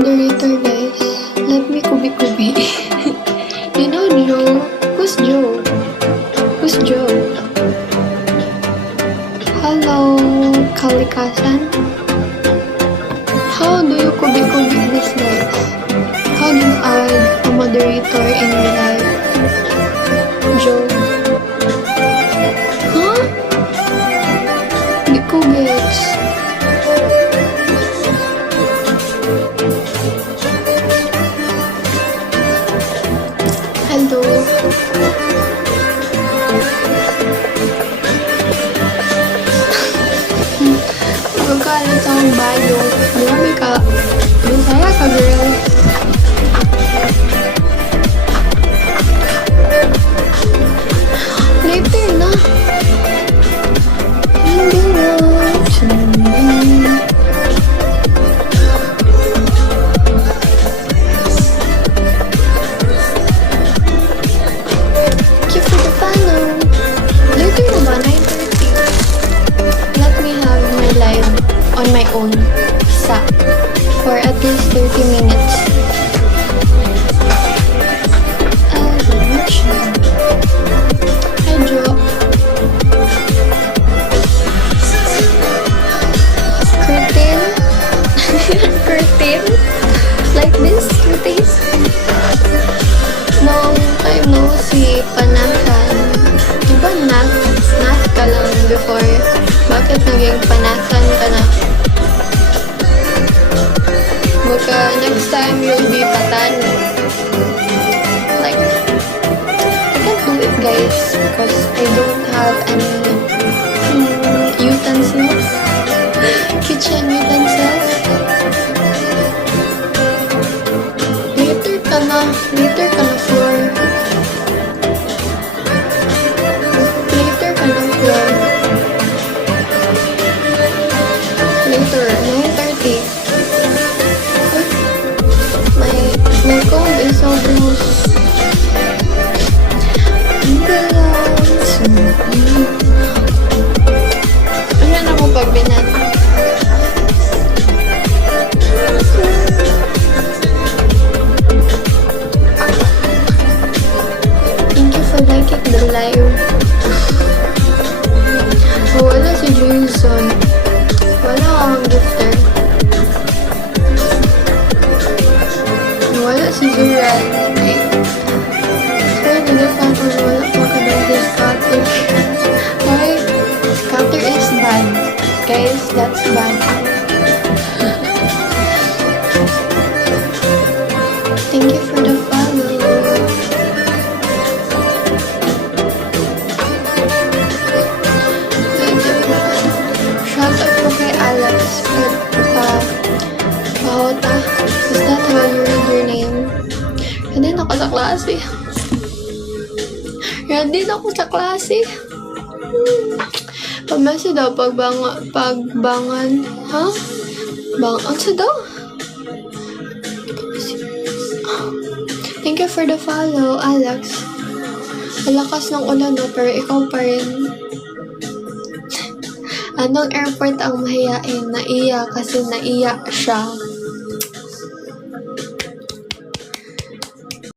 moderator, guys. Let me kubi-kubi. You know Joe? Who's Joe? Who's Joe? Hello, Kalikasan. How do you kubi-kubi this, guys? How do you add a moderator in your life? Joe. Huh? Hindi ko gets. Hello. Magkakalit ang bayo. Marami ka. Masaya ka, girl. Later na. Hindi na. Thank you for the follow. Later na ba? 9:30. Let me have my live on my own for at least 30 minutes. Hi, Joe. Curtain? Curtain? Like this? Curtain? Long time no see, panasan. Diba nas ka lang before? Bakit naging panasan ka na? Baka next time you'll be patan. Like, I can't do it, guys, because I don't have any utensils. Kitchen utensils. Later ka na floor. Later ka na floor. Later, 9:30. My comb is so loose. Ano na mo pag binan? Thank you for liking the live. Oh, wala si Jason. Wala akong gifter. Wala si Zuran. Kaya nagapang kung wala po ka ng this scatter. Why? Scatter is bad. Guys, that's bad. Thank you for the follow. Shout out po kay Alex. Pahota. Is that how you read your name? Ready na ako sa klase. Ready na ako sa klase. Pamasa daw pagbangan. Ha? Bangan sa daw? Thank you for the follow, Alex. Malakas ng ulan, no? Pero ikaw pa rin. Anong airport ang mahiyain? Naiya kasi naiya siya.